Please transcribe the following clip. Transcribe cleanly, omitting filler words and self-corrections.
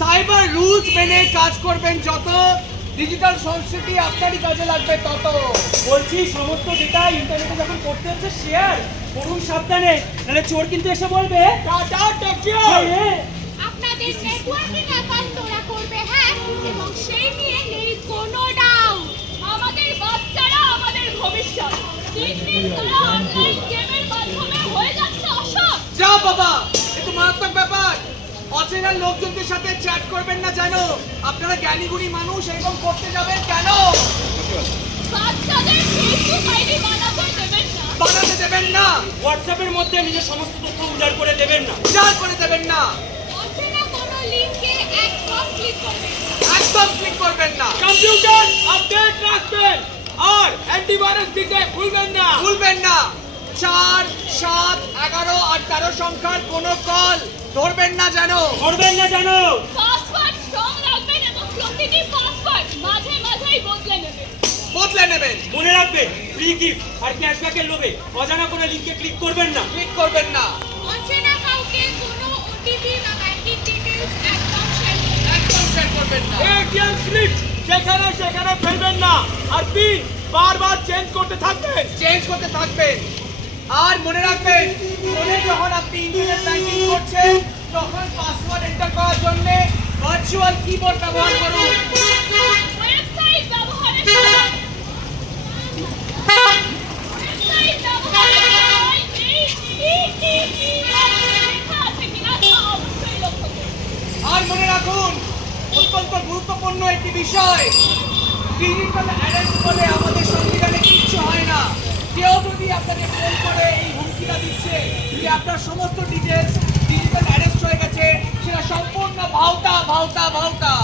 Cyber rules মেনে কাজ করবেন যত, ডিজিটাল সংস্কৃতি আপনারই কাজে লাগবে তত। বলছি সমস্ত ডেটা ইন্টারনেটে যখন করতে হচ্ছে শেয়ার করুন সাবধানে, নাহলে চোর কিন্তু এসে বলবে টাটা টেক কেয়ার। আপনাদের নেটওয়ার্কিং অ্যাকাউন্ট ওরা করবে হ্যাক, এবং সেই নিয়ে নেই কোনো ডাউট। আমাদের বাচ্চারা আমাদের ভবিষ্যৎ। দিন দিন তারা অনলাইন গেমের মাধ্যমে হয়ে যাচ্ছে অসৎ। যা বাবা, একটু মারাত্মক ব্যাপার। অচেনা লোকজনদের সাথে চ্যাট করবেন না জানো? আপনারা জ্ঞানীগুণী মানুষ, এবং করতে যাবেন কেন? বাচ্চাদের ফেসবুক আইডি বানাতে দেবেন না। বানাতে দেবেন না, হোয়াটসঅ্যাপের মধ্যে নিজের সমস্ত তথ্য উজাড় করে দেবেন না। জাল করে দেবেন না, অচেনা কোনো লিংকে একদম ক্লিক করবেন না। একদম ক্লিক করবেন না, কম্পিউটার আপডেট রাখবেন আর অ্যান্টিভাইরাস দিতে ভুলবেন না। ভুলবেন না। 4, 7, 11 আর 13 সংখ্যার কোনো কল ধরবেন না জানো? করবেন না জানো? পাসওয়ার্ড স্ট্রং রাখবেন এবং প্রতিটি পাসওয়ার্ড মাঝে মাঝেই বদলে নেবেন। বদলে নেবেন, মনে রাখবেন ফ্রি গিফট আর ক্যাশব্যাকের লোভে অজানা কোনো লিংকে ক্লিক করবেন না। ক্লিক করবেন না, অচেনা কাউকে কোনো ওটিপি বা ব্যাংকিং ডিটেইলস একদম শেয়ার করবেন না। এটিএম স্লিপ যেখানে সেখানে ফেলবেন না আর পিন বারবার চেঞ্জ করতে থাকবেন। চেঞ্জ করতে থাকবেন। আর মনে রাখবেন, ফোনে যখন আপনি ইন্টারনেট ব্যাংকিং করছেন, তখন পাসওয়ার্ড এন্টার করার জন্য ভার্চুয়াল কিবোর্ড ব্যবহার করুন। ওয়েবসাইট ব্যবহারের সময় এই TTPS লেখা আছে কিনা তা অবশ্যই লক্ষ্য করুন। আর মনে রাখুন, অত্যন্ত গুরুত্বপূর্ণ একটি বিষয়, ডিজিটাল অ্যারেস্ট বলে আমাদের সংবিধানে কিচ্ছু হয় না। কেউ যদি আপনাকে ফোন করে এই হুমকিটা দিচ্ছে যে আপনার সমস্ত ডিটেলস ডিজিটাল অ্যারেস্ট হয়ে গেছে, সেটা সম্পূর্ণ ভাওতা ভাওতা ভাওতা।